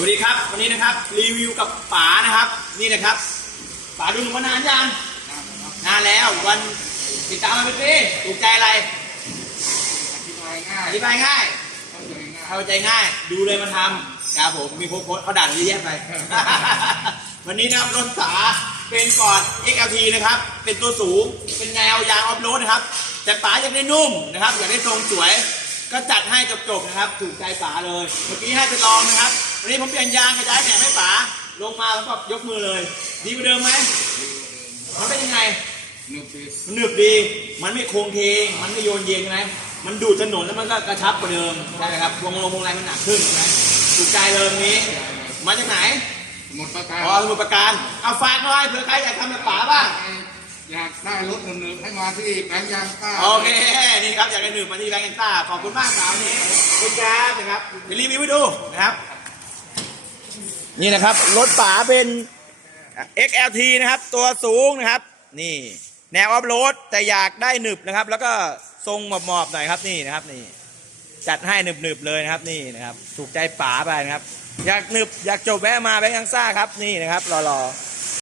สวัสดีครับวันนี้นะครับรีวิวกับป๋านะครับ นี่นะครับป๋าดูหนูมานานยังนานแล้ววันติดตามมาเป็นปีถูกใจอะไรอธิบายง่ายอธิบายง่ายเข้าใจง่าย ดูเลยมาทำครับผมมีโค้ดเขาด่านเยอะแยะไป วันนี้นะครับรถป๋าเป็นกอด XLT นะครับ เป็นตัวสูงเป็นแนวยางออฟโรดนะครับ แต่ป๋าอยากได้นุ่มนะครับอยากได้ทรงสวย ก็จัดให้จบๆนะครับ ถูกใจป๋าเลย เมื่อกี้ให้ไปลองนะครับ วันนี้ผมเปลี่ยนยางกระจายแหนมให้ป๋าลงมาแล้วก็ยกมือเลย ดีกว่าเดิมไหมมันเป็นยังไงหนุบดีมันหนึบดี มันไม่โค้งเคงมันไม่โยนเย็นใช่ไหมมันดูดถนนแล้วมันก็กระชับกว่าเดิมใช่ไหมครับวงลงวงแรงมันหนักขึ้นใช่ไหมถูกใจเลยตรงนี้ มาจากไหนหมดประการอ๋อสมุทรปราการเอาฝากหน่อยเผื่อใครอยากทำแบบป๋าบ้างอยากได้รถหนึ่งๆให้มาที่แบงค์ยางต้าโอเคนี่ครับอยากได้หนึ่งมาที่แบงก์แอนต้าขอบคุณมากสาวนี้ขอบคุณครับนะครับเดี๋ยวรีวิวให้ดูนะครับ นี่นะครับ รถป๋าเป็น XLT นะครับ ตัวสูงนะครับ นี่ แนวออฟโรดแต่อยากได้หนึบนะครับ แล้วก็ทรงหมอบๆหน่อยครับนี่นะครับนี่ จัดให้หนึบๆเลยนะครับนี่นะครับ ถูกใจป๋าไปนะครับ อยากหนึบอยากจบแวะมาแบงค์ยังซ่าครับนี่นะครับรอๆ